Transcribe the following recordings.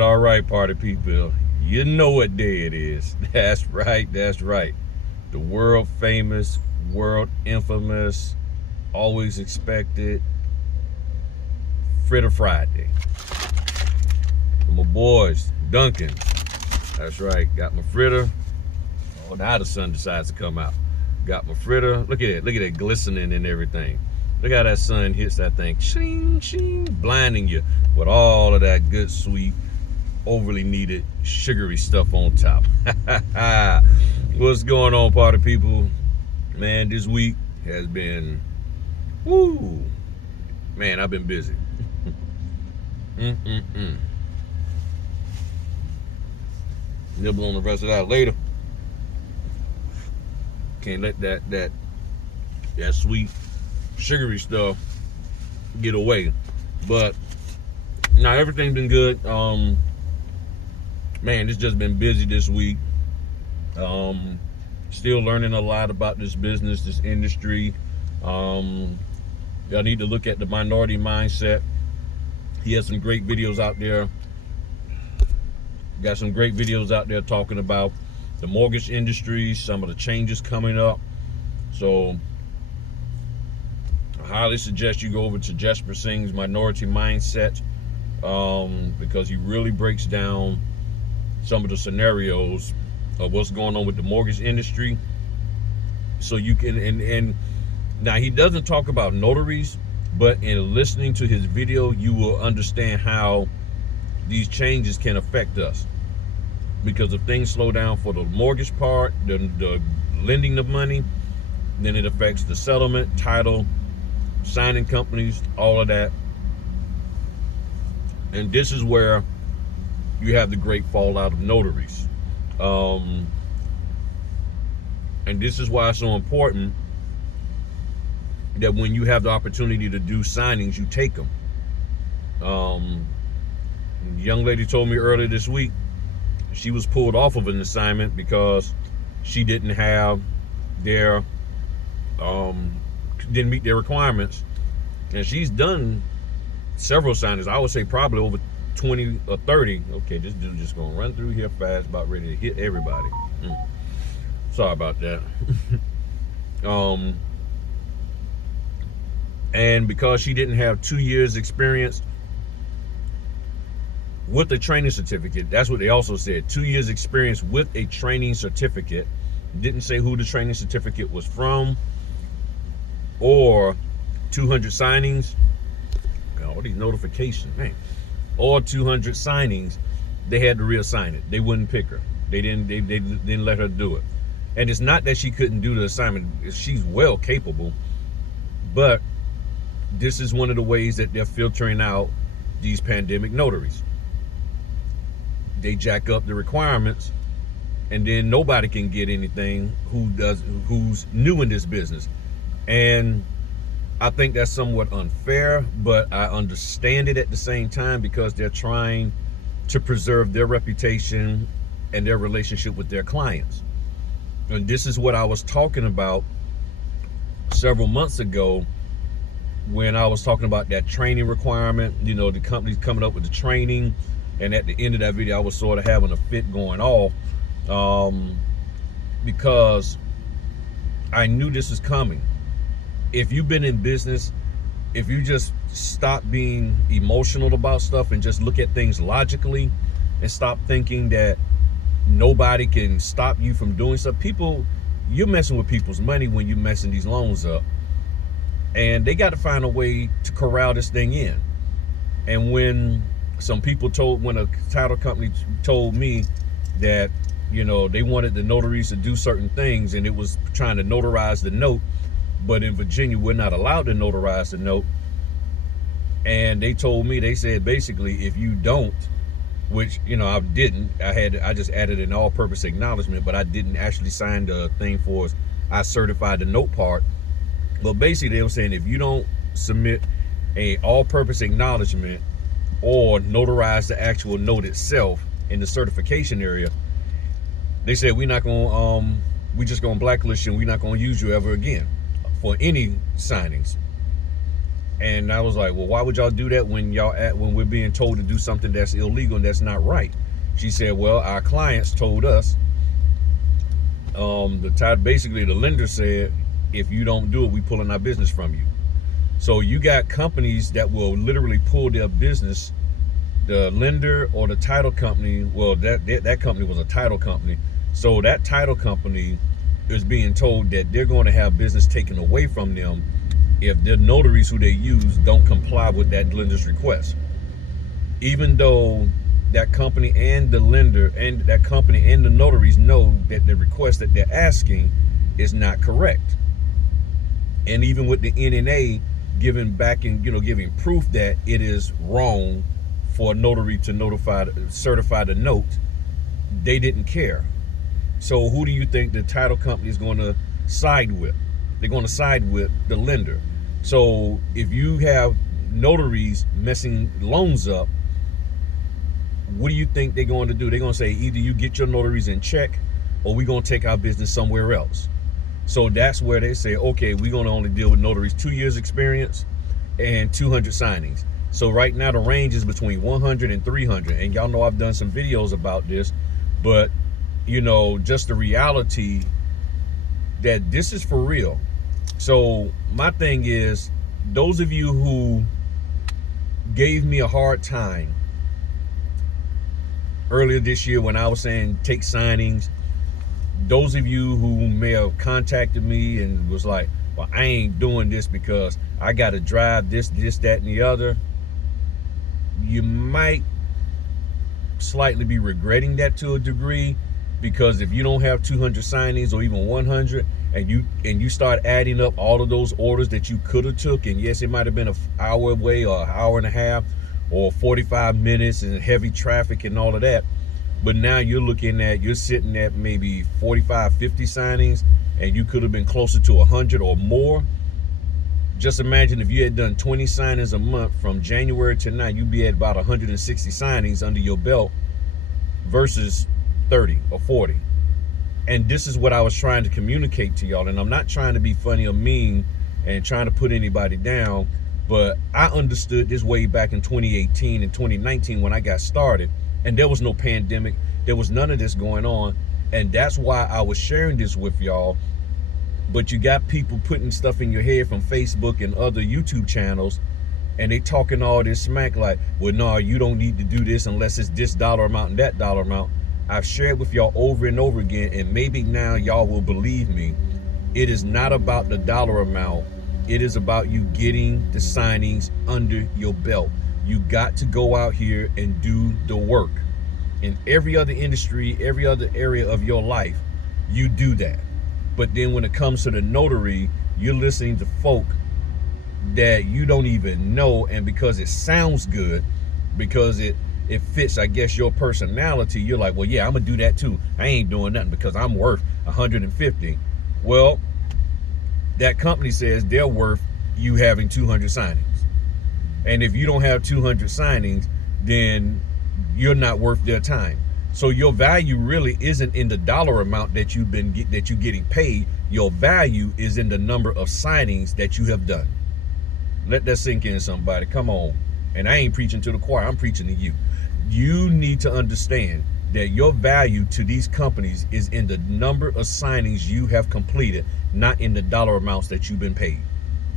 all right, party people. You know what day it is. That's right, that's right. The world famous, world infamous, always expected Fritter Friday. For my boys, Duncan. That's right, got my fritter. Oh, now the sun decides to come out. Got my fritter. Look at it glistening and everything. Look how that sun hits that thing, shing, shing, blinding you with all of that good, sweet, overly needed, sugary stuff on top. What's going on, party people? Man, this week has been, woo, man, I've been busy. Nibble on the rest of that later. Can't let that sweet, sugary stuff get away. But now everything's been good. Man, it's just been busy this week. Still learning a lot about this business, this industry. Y'all need to look at the minority mindset. He has some great videos out there. Got some great videos out there talking about the mortgage industry, some of the changes coming up. So I highly suggest you go over to Jesper Singh's Minority Mindset, because he really breaks down some of the scenarios of what's going on with the mortgage industry. So you can, and now he doesn't talk about notaries, but in listening to his video, you will understand how these changes can affect us. Because if things slow down for the mortgage part, the lending of money, then it affects the settlement, title, signing companies, all of that. And this is where you have the great fallout of notaries. And this is why it's so important that when you have the opportunity to do signings, you take them. A young lady told me earlier this week, she was pulled off of an assignment because she didn't have their, didn't meet their requirements. And she's done several signings. I would say probably over 20 or 30. Okay, this dude just gonna run through here fast, about ready to hit everybody. Sorry about that. And because she didn't have 2 years experience with a training certificate, that's what they also said, 2 years experience with a training certificate. Didn't say who the training certificate was from, or 200 signings. God, all these notifications, man. Or 200 signings, they had to reassign it. They wouldn't pick her. They didn't let her do it. And it's not that she couldn't do the assignment. She's well capable, but this is one of the ways that they're filtering out these pandemic notaries. They jack up the requirements, and then nobody can get anything who's new in this business. And I think that's somewhat unfair, but I understand it at the same time, because they're trying to preserve their reputation and their relationship with their clients. And this is what I was talking about several months ago when I was talking about that training requirement. You know, the company's coming up with the training, and at the end of that video, I was sort of having a fit going off, because I knew this was coming. If you've been in business, if you just stop being emotional about stuff and just look at things logically, and stop thinking that nobody can stop you from doing stuff. You're messing with people's money when you're messing these loans up. And they got to find a way to corral this thing in. And when a title company told me that, you know, they wanted the notaries to do certain things, and it was trying to notarize the note, but in Virginia, we're not allowed to notarize the note. And they said, basically, if you don't, which, you know, I didn't, I just added an all-purpose acknowledgement, but I didn't actually sign the thing for, I certified the note part. But basically, they were saying, if you don't submit a all-purpose acknowledgement or notarize the actual note itself in the certification area, they said, we just gonna blacklist you, and we're not gonna use you ever again for any signings. And I was like, well, why would y'all do that when we're being told to do something that's illegal and that's not right? She said, well, our clients told us, basically the lender said, if you don't do it, we pulling our business from you. So you got companies that will literally pull their business. The lender or the title company, well, that company was a title company. So that title company is being told that they're going to have business taken away from them if their notaries who they use don't comply with that lender's request. Even though that company and the lender and that company and the notaries know that the request that they're asking is not correct. And even with the NNA giving back and giving proof that it is wrong for a notary to certify the note, they didn't care. So who do you think the title company is going to side with? They're going to side with the lender. So if you have notaries messing loans up, what do you think they're going to do? They're going to say either you get your notaries in check or we're going to take our business somewhere else. So that's where they say, okay, we're going to only deal with notaries 2 years experience and 200 signings. So right now the range is between 100 and 300. And y'all know I've done some videos about this, but just the reality that this is for real. So my thing is, those of you who gave me a hard time earlier this year when I was saying take signings, those of you who may have contacted me and was like, well, I ain't doing this because I got to drive this, that, and the other, you might slightly be regretting that to a degree, because if you don't have 200 signings or even 100 and you start adding up all of those orders that you could have took, and yes, it might have been an hour away or an hour and a half or 45 minutes and heavy traffic and all of that, but now you're sitting at maybe 45, 50 signings and you could have been closer to 100 or more. Just imagine if you had done 20 signings a month from January to now, you'd be at about 160 signings under your belt versus 30 or 40. And this is what I was trying to communicate to y'all. And I'm not trying to be funny or mean and trying to put anybody down, but I understood this way back in 2018 and 2019 when I got started, and there was no pandemic. There was none of this going on. And that's why I was sharing this with y'all. But you got people putting stuff in your head from Facebook and other YouTube channels, and they talking all this smack like, well, no, you don't need to do this unless it's this dollar amount and that dollar amount. I've shared with y'all over and over again, and maybe now y'all will believe me. It is not about the dollar amount. It is about you getting the signings under your belt. You got to go out here and do the work. In every other industry, every other area of your life, you do that. But then when it comes to the notary, you're listening to folk that you don't even know, and because it sounds good, because it fits, I guess, your personality, you're like, well, yeah, I'm gonna do that too. I ain't doing nothing because I'm worth 150. Well, that company says they're worth you having 200 signings. And if you don't have 200 signings, then you're not worth their time. So your value really isn't in the dollar amount that you're getting paid. Your value is in the number of signings that you have done. Let that sink in, somebody. Come on. And I ain't preaching to the choir. I'm preaching to you. You need to understand that your value to these companies is in the number of signings you have completed, not in the dollar amounts that you've been paid.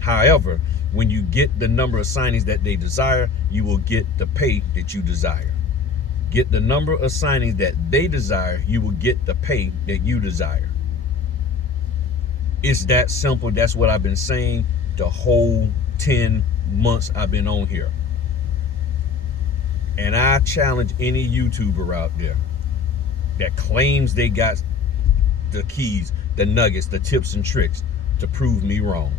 However, when you get the number of signings that they desire, you will get the pay that you desire. Get the number of signings that they desire, you will get the pay that you desire. It's that simple. That's what I've been saying the whole 10 months I've been on here. And I challenge any YouTuber out there that claims they got the keys, the nuggets, the tips and tricks to prove me wrong.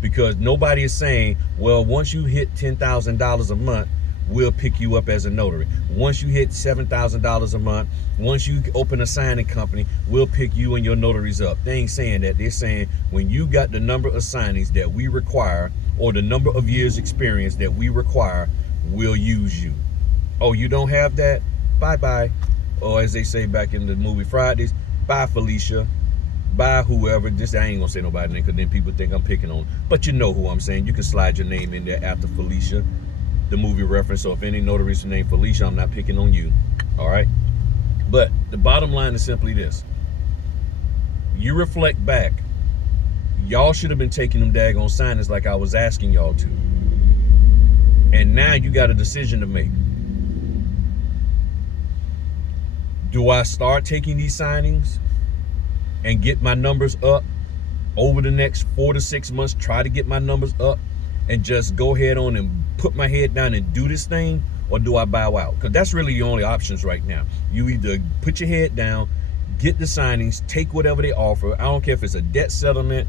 Because nobody is saying, well, once you hit $10,000 a month, we'll pick you up as a notary. Once you hit $7,000 a month, once you open a signing company, we'll pick you and your notaries up. They ain't saying that. They're saying when you got the number of signings that we require, or the number of years experience that we require, we'll use you. Oh, you don't have that? Bye-bye. Or as they say back in the movie Fridays, bye, Felicia. by whoever. This, I ain't gonna say nobody's name because then people think I'm picking on. But you know who I'm saying. You can slide your name in there after Felicia, the movie reference. So if any notaries named Felicia, I'm not picking on you. All right. But the bottom line is simply this. You reflect back. Y'all should have been taking them daggone signings like I was asking y'all to. And now you got a decision to make. Do I start taking these signings and get my numbers up over the next 4 to 6 months, try to get my numbers up and just go ahead on and put my head down and do this thing? Or do I bow out? Because that's really your only options right now. You either put your head down, get the signings, take whatever they offer. I don't care if it's a debt settlement,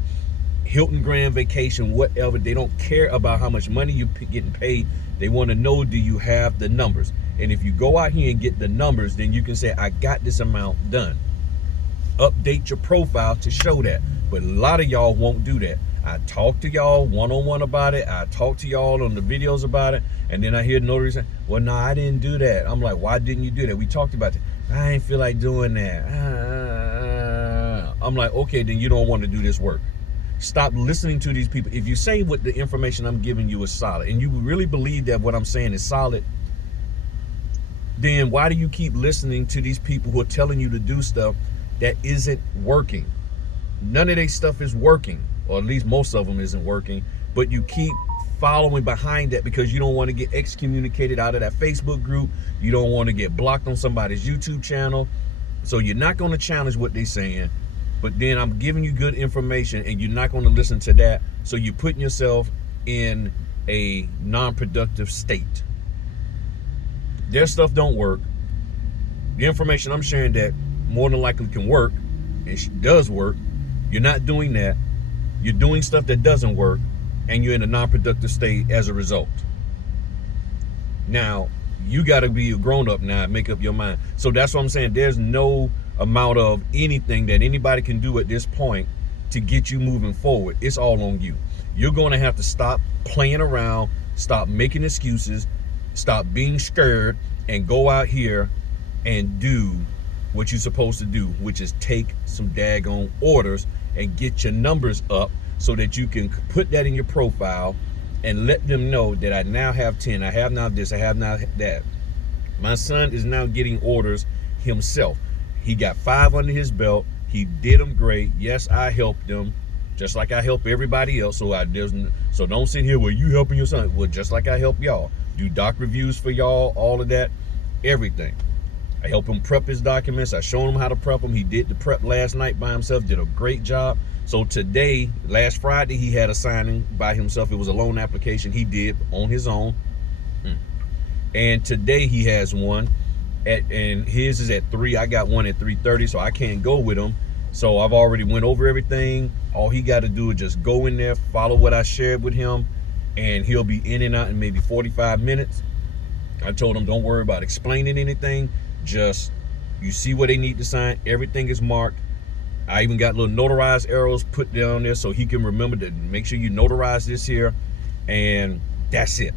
Hilton Grand Vacation, whatever. They don't care about how much money you're getting paid. They want to know, do you have the numbers? And if you go out here and get the numbers, then you can say, I got this amount done. Update your profile to show that. But a lot of y'all won't do that. I talk to y'all one-on-one about it. I talk to y'all on the videos about it. And then I hear notaries say, well, no, I didn't do that. I'm like, why didn't you do that? We talked about it. I ain't feel like doing that. I'm like, okay, then you don't want to do this work. Stop listening to these people. If you say what the information I'm giving you is solid, and you really believe that what I'm saying is solid, then why do you keep listening to these people who are telling you to do stuff that isn't working? None of their stuff is working, or at least most of them isn't working, but you keep following behind that because you don't want to get excommunicated out of that Facebook group. You don't want to get blocked on somebody's YouTube channel. So you're not going to challenge what they're saying, but then I'm giving you good information and you're not going to listen to that. So you're putting yourself in a non-productive state. Their stuff don't work. The information I'm sharing that more than likely can work, and does work, you're not doing that. You're doing stuff that doesn't work, and you're in a non-productive state as a result. Now, you got to be a grown-up now and make up your mind. So that's what I'm saying. There's no amount of anything that anybody can do at this point to get you moving forward. It's all on you. You're going to have to stop playing around, stop making excuses, stop being scared, and go out here and do what you're supposed to do, which is take some daggone orders and get your numbers up so that you can put that in your profile and let them know that I now have 10, I have now this, I have now that. My son is now getting orders himself. He got 5 under his belt. He did them great. Yes, I helped him, just like I help everybody else. So don't sit here, well, you helping your son. Well, just like I help y'all. Do doc reviews for y'all, all of that, everything. I help him prep his documents. I showed him how to prep them. He did the prep last night by himself, did a great job. So today, last Friday, he had a signing by himself. It was a loan application he did on his own. And today he has one, and his is at 3. I got one at 3:30, so I can't go with him. So I've already went over everything. All he got to do is just go in there, follow what I shared with him, and he'll be in and out in maybe 45 minutes. I told him, don't worry about explaining anything. Just, you see what they need to sign. Everything is marked. I even got little notarized arrows put down there so he can remember to make sure you notarize this here. And that's it.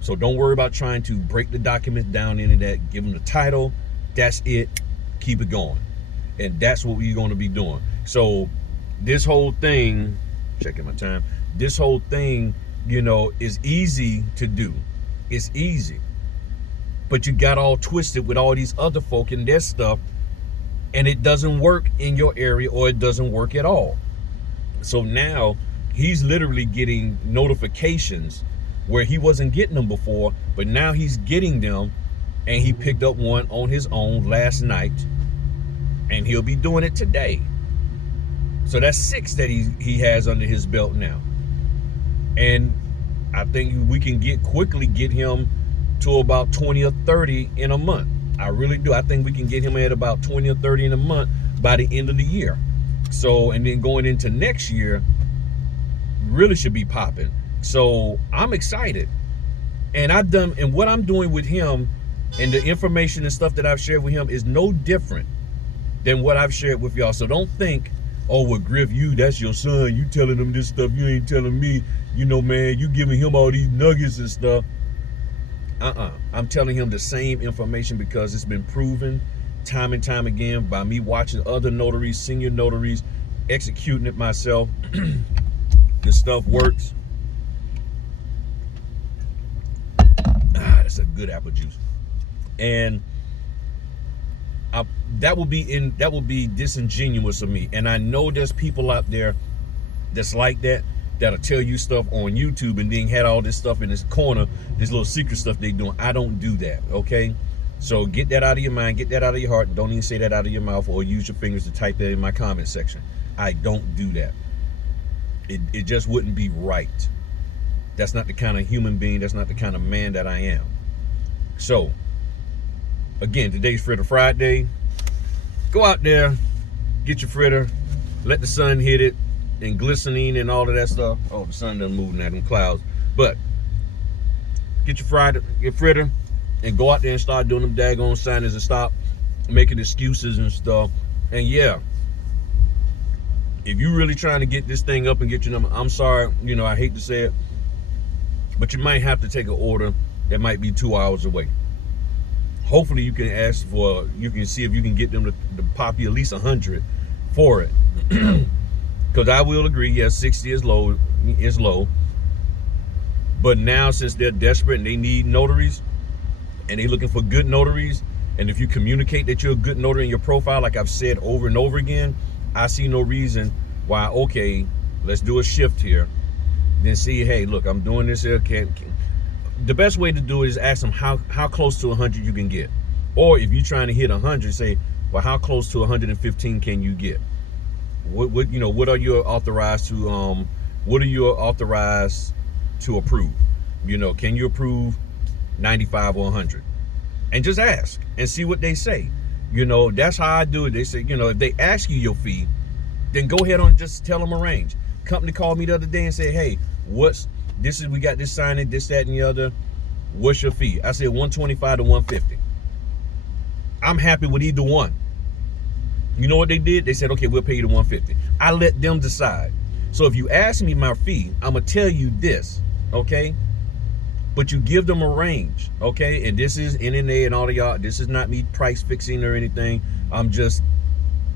So don't worry about trying to break the documents down into that. Give them the title. That's it. Keep it going. And that's what we're going to be doing. So this whole thing, checking my time, this whole thing, you know, is easy to do. It's easy. But you got all twisted with all these other folk and their stuff, and it doesn't work in your area, or it doesn't work at all. So now he's literally getting notifications where he wasn't getting them before, but now he's getting them, and he picked up one on his own last night, and he'll be doing it today. So that's 6 that he has under his belt now. And I think we can quickly get him to about 20 or 30 in a month. I really do. I think we can get him at about 20 or 30 in a month by the end of the year. So, and then going into next year, really should be popping. So I'm excited. And what I'm doing with him and the information and stuff that I've shared with him is no different than what I've shared with y'all. So don't think, oh, well, Griff, that's your son. You telling him this stuff. You ain't telling me, you know, man, you giving him all these nuggets and stuff. I'm telling him the same information because it's been proven time and time again by me watching other notaries, senior notaries, executing it myself. This stuff works. That's a good apple juice. And that would be disingenuous of me. And I know there's people out there that's like that, that'll tell you stuff on YouTube and then had all this stuff in this corner, this little secret stuff they doing. I don't do that, okay? So get that out of your mind, get that out of your heart. Don't even say that out of your mouth or use your fingers to type that in my comment section. I don't do that. It just wouldn't be right. That's not the kind of human being, that's not the kind of man that I am. So, again, today's Fritter Friday. Go out there, get your fritter, let the sun hit it, and glistening and all of that stuff. Oh, the sun done moving at them clouds. But get your fritter, and go out there and start doing them daggone signings and stop making excuses and stuff. And yeah, if you really trying to get this thing up and get your number, I'm sorry, I hate to say it, but you might have to take an order that might be 2 hours away. Hopefully you can you can see if you can get them to pop you at least 100 for it. Because I will agree, yes, 60 is low. But now, since they're desperate and they need notaries, and they're looking for good notaries, and if you communicate that you're a good notary in your profile, like I've said over and over again, I see no reason why, okay, let's do a shift here. Then see, hey, look, I'm doing this here. The best way to do it is ask them how close to 100 you can get. Or if you're trying to hit 100, say, well, how close to 115 can you get? What are you authorized to approve? Can you approve 95 or 100? And just ask and see what they say. That's how I do it. They say, if they ask you your fee, then go ahead and just tell them a range. Company called me the other day and said, hey, we got this signing, this, that, and the other. What's your fee? I said 125 to 150. I'm happy with either one. You know what they did? They said, okay, we'll pay you the 150. I let them decide. So if you ask me my fee, I'm going to tell you this, okay? But you give them a range, okay? And this is NNA and all of y'all. This is not me price fixing or anything. I'm just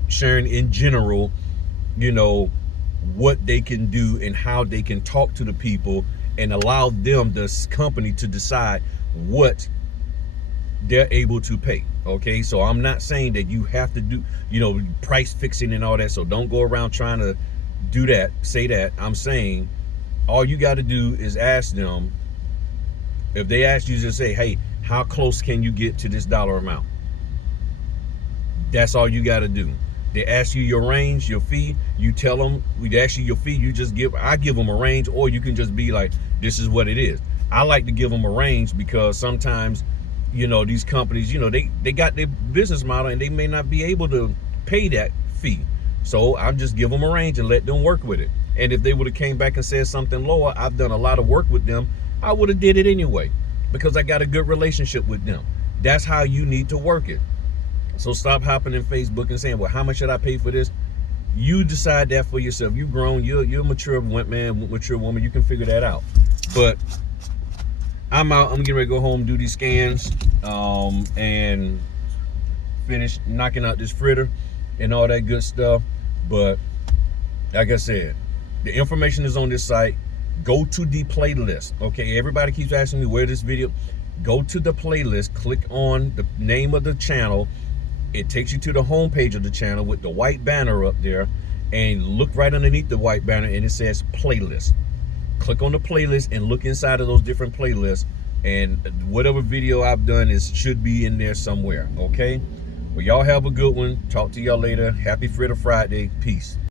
sharing in general, what they can do and how they can talk to the people and allow them, this company, to decide what they're able to pay. Okay, so I'm not saying that you have to do, price fixing and all that. So don't go around trying to do that, say that. I'm saying all you got to do is ask them. If they ask you to say, hey, how close can you get to this dollar amount? That's all you got to do. They ask you your range, your fee, you tell them, we ask you your fee, I give them a range, or you can just be like, this is what it is. I like to give them a range because sometimes, these companies, they got their business model and they may not be able to pay that fee. So I'm just give them a range and let them work with it. And if they would have came back and said something lower, I've done a lot of work with them, I would have did it anyway because I got a good relationship with them. That's how you need to work it. So stop hopping in Facebook and saying, well, how much should I pay for this? You decide that for yourself. You've grown. You're a mature man, mature woman. You can figure that out. But I'm out. I'm getting ready to go home, do these scans, and finish knocking out this fritter and all that good stuff. But like I said, the information is on this site. Go to the playlist. Okay, everybody keeps asking me where this video. Go to the playlist. Click on the name of the channel. It takes you to the home page of the channel with the white banner up there, and look right underneath the white banner and it says playlist. Click on the playlist and look inside of those different playlists, and whatever video I've done should be in there somewhere. Okay, well, y'all have a good one. Talk to y'all later. Happy Fritter Friday. Peace.